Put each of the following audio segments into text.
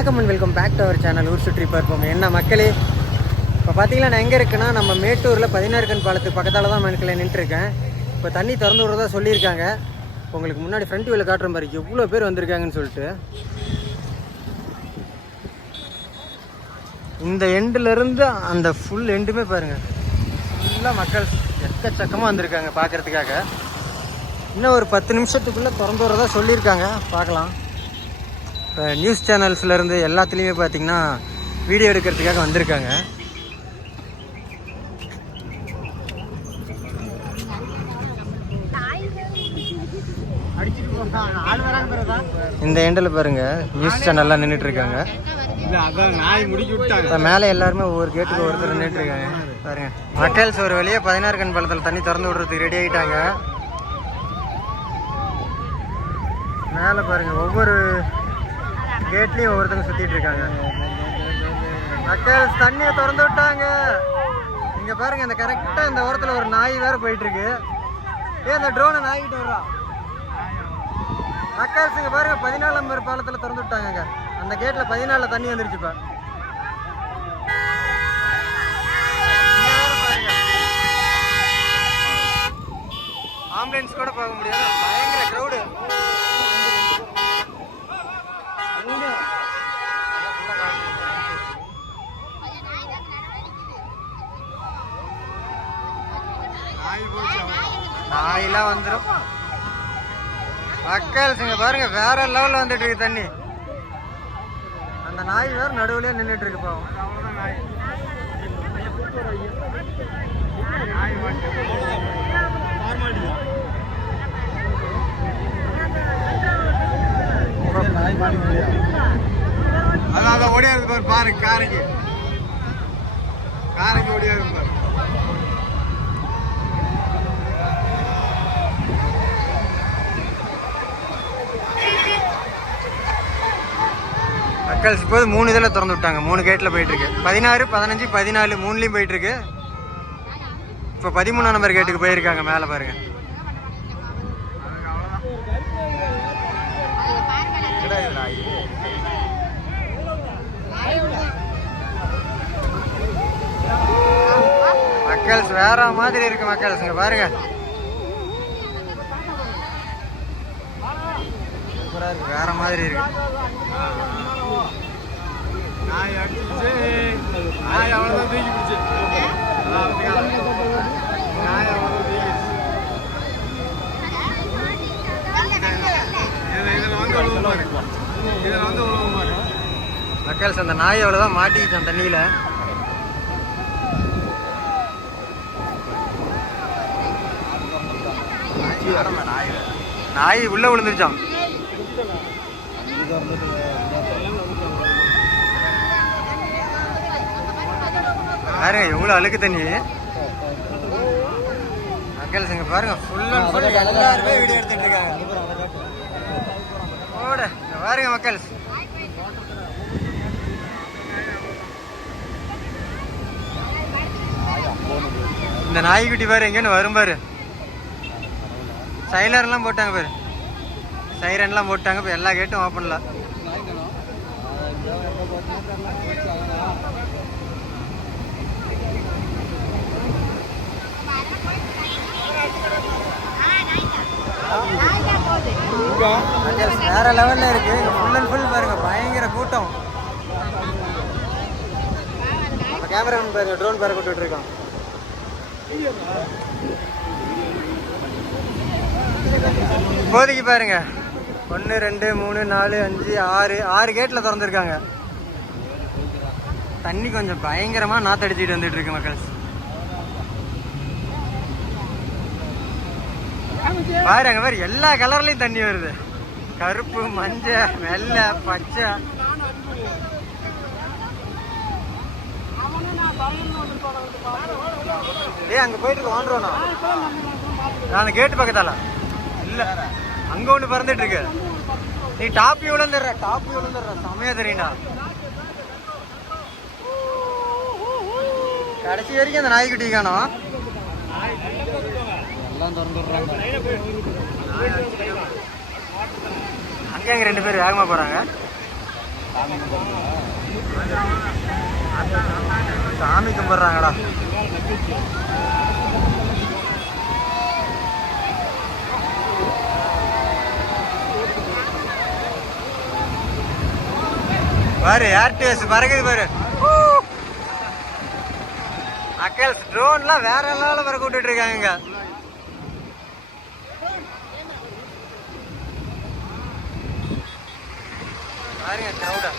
வணக்கம் and welcome back to our channel ஊர் சுற்றி பார்ப்போம். என்ன மக்களே? இப்போ பார்த்தீங்கன்னா நான் எங்கே இருக்கேன்னா நம்ம மேட்டூரில் பதினாறுக்கன் பாலத்துக்கு பக்கத்தால் தான் மனுக்களை நின்றுருக்கேன். இப்போ தண்ணி திறந்து விடுறதா சொல்லியிருக்காங்க. உங்களுக்கு முன்னாடி ஃப்ரண்ட் வியூவில் காட்டுற மாதிரி எவ்வளோ பேர் வந்திருக்காங்கன்னு சொல்லிட்டு. இந்த எண்டுலேருந்து அந்த ஃபுல் எண்டுமே பாருங்கள் ஃபுல்லாக மக்கள் எக்கச்சக்கமாக வந்திருக்காங்க பார்க்குறதுக்காக இன்னும் ஒரு பத்து நிமிஷத்துக்குள்ளே திறந்து விடுறதா சொல்லியிருக்காங்க. பார்க்கலாம். இப்போ நியூஸ் சேனல்ஸ்லேருந்து எல்லாத்துலேயுமே பார்த்தீங்கன்னா வீடியோ எடுக்கிறதுக்காக வந்திருக்காங்க. இந்த எண்டில் பாருங்க நியூஸ் சேனல்லாம் நின்றுட்டு இருக்காங்க. அதான் மேலே எல்லாருமே ஒவ்வொரு கேட்டுக்கு ஒருத்தர் நின்றுட்டு இருக்காங்க. பாருங்க. மக்கள்ஸ் ஒரு வழியாக பதினாறு கண் பழத்தில் தண்ணி திறந்து விடுறதுக்கு ரெடி ஆகிட்டாங்க மேலே பாருங்க ஒவ்வொரு கேட்லேயும் ஒவ்வொருத்தங்க சுற்றிட்டு இருக்காங்க. மக்கள் தண்ணியை திறந்து விட்டாங்க. இங்க பாருங்க இந்த கரெக்டா இந்த ஓரத்துல ஒரு நாய் வேற போயிட்டு இருக்கு ஏ அந்த ட்ரோனை நாய்கிட்ட வர்றா மக்கள்ஸ் இங்க பாருங்க பதினாலாம் பேர் பாலத்துல திறந்து விட்டாங்க அந்த கேட்ல பதினாலில் தண்ணி வந்துருச்சுப்ப ஆம்புலன்ஸ் கூட போக முடியாது. பயங்கர க்ரௌடு நாயெல்லாம் வந்துடும் மக்கள் சிங்க பாருங்க வேற லெவலில் வந்துட்டு இருக்கு தண்ணி. அந்த நாய் வேற நடுவுலயே நின்றுட்டு இருக்கு பாவம். நாய் அதான் அதான் ஓடியாரு பாரு பாரு காரைக்கு. காரைக்கு ஓடியா பாரு. மக்கள் இப்போது மூணு இதில் திறந்து விட்டாங்க. மூணு கேட்டில் போயிட்டு இருக்கு. பதினாறு பதினஞ்சு பதினாலு மூணுலேயும் போயிட்டு இருக்கு. இப்போ பதிமூணாம் நம்பர் கேட்டுக்கு போயிருக்காங்க. மேலே பாருங்க. மக்கள்ஸ் வேற மாதிரி இருக்கு மக்கள்ஸ். இங்க பாருங்க. வேற மாதிரி இருக்கு. நாய் அடிச்சு நாய் அவ்வளோதான் தூக்கி பிடிச்சு. நாய் அவ்வளோதான் இதில் இதில் வந்து உழுவும் பாரு இதில் வந்து உழுவும் பாரு மக்கள்ஸ் அந்த நாய் அவ்வளோதான் மாட்டிக்கிச்சான் தண்ணியில நாய் உள்ள விழுந்துருச்சான் பாருங்க எவ்வளோ அழுக்கு தண்ணி. மக்கள்ஸ் இங்க பாருங்க ஃபுல் அண்ட் ஃபுல் எல்லாருமே வீடியோ எடுத்துட்டு இருக்காங்க. ஓட பாருங்க மக்கள்ஸ் இந்த நாய்க்குட்டி பாரு எங்கேன்னு வரும் பாரு. சைலர்லாம் போட்டாங்க பாரு. சைரன்லாம் போட்டாங்க இப்போ எல்லா கேட்டும் ஓப்பன்ல வேற லெவல்ல இருக்கு. ஃபுல் அண்ட் ஃபுல் பாருங்க பயங்கர கூட்டம். நம்ம கேமராமேன் பாருங்க ட்ரோன் பேர கூட்டு இருக்கான் இப்போதைக்கு பாருங்க. ஒன்று ரெண்டு மூணு நாலு அஞ்சு ஆறு ஆறு கேட்டில் திறந்துருக்காங்க. தண்ணி கொஞ்சம் பயங்கரமாக நாற்றடிச்சிட்டு வந்துட்டு இருக்கு மக்கள். பாரு அங்க பாரு எல்லா கலர்லயும் தண்ணி வருது. கருப்பு மஞ்சள் வெள்ளை பச்சை. ஏய் அங்க போயிட்டு வாண்டுறோண்ணா நான். கேட்டு பக்கத்தால. இல்ல அங்க ஒண்ணு பறந்துட்டு இருக்கு. நீ டாப் விழுந்துடுற டாப் விழுந்துடுற சமயம் தெரியுண்ணா கடைசி வரைக்கும் அந்த நாய்க்குட்டி காணோம். எல்லாம் திறந்துடுறாங்க. அங்கே அங்கே ரெண்டு பேர் வேகமாக போகிறாங்க சாமி கும்பிட்றாங்கடா. பாரு ஏர்டிஎஸ் பறக்குது பாரு. அக்கல்ஸ் ட்ரோன்லாம் வேற லெவலில் பறக்க விட்டுட்டு இருக்காங்க பாருங்க க்ரௌடா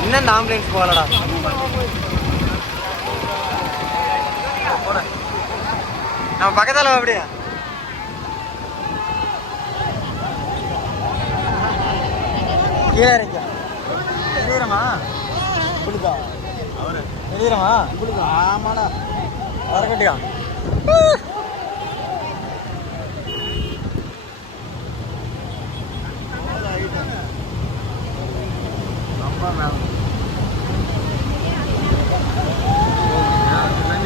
இன்னும் இந்த ஆம்புலன்ஸ் போகலடா போடா. நம்ம பக்கத்தில் அப்படியா கீழே இருக்க தெரியுறமா இப்படிதா அவரு. தெரியுறமா இப்படிதா ஆமாடா. வரக்கட்டியா?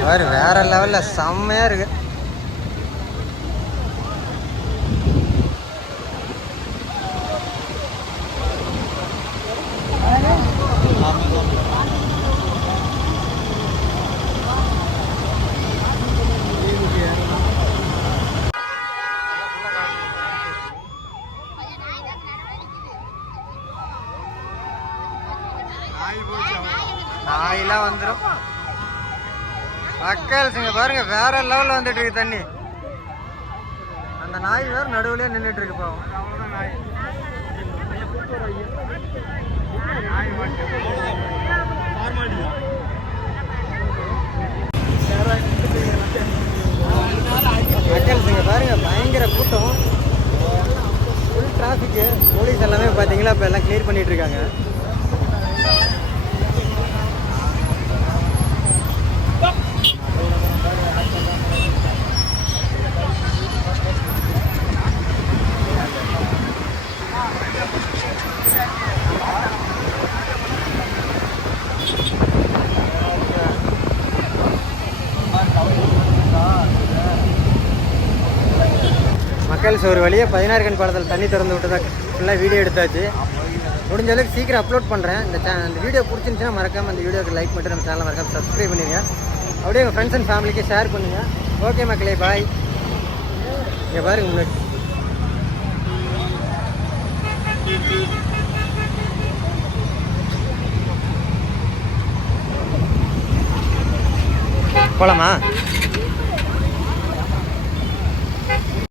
வேறு வேற லெவல்ல செம்மையா இருக்கு நாய் போச்சு நாயெல்லாம் வந்துடும் மக்கள் பாருங்க வேற லெவல்ல வந்துட்டு இருக்கு தண்ணி. அந்த நாய் வேற நடுவுலயே நின்றுட்டு இருக்கு பாவம். மக்கள் பாருங்க பயங்கர கூட்டம். ஃபுல் டிராஃபிக்கு போலீஸ் எல்லாமே பார்த்தீங்களா இப்போ எல்லாம் கிளியர் பண்ணிட்டு இருக்காங்க. மக்கள் ஒரு வழியாக பதினாறு கண் பாலத்தில் தண்ணி திறந்து விட்டதா ஃபுல்லாக வீடியோ எடுத்தாச்சு. முடிஞ்ச அளவுக்கு சீக்கிரம் அப்லோட் பண்ணுறேன் இந்த சே அந்த வீடியோ பிடிச்சிருந்துச்சுன்னா மறக்காமல் அந்த வீடியோக்கு லைக் பண்ணிட்டு நம்ம சேனலை மறக்காமல் சப்ஸ்கிரைப் பண்ணிடுங்க அப்படியே உங்கள் ஃப்ரெண்ட்ஸ் அண்ட் ஃபேமிலிக்கு ஷேர் பண்ணுங்கள் ஓகே மக்களே பாய் இங்கே பாருங்க முன்னாடி. போலாமா?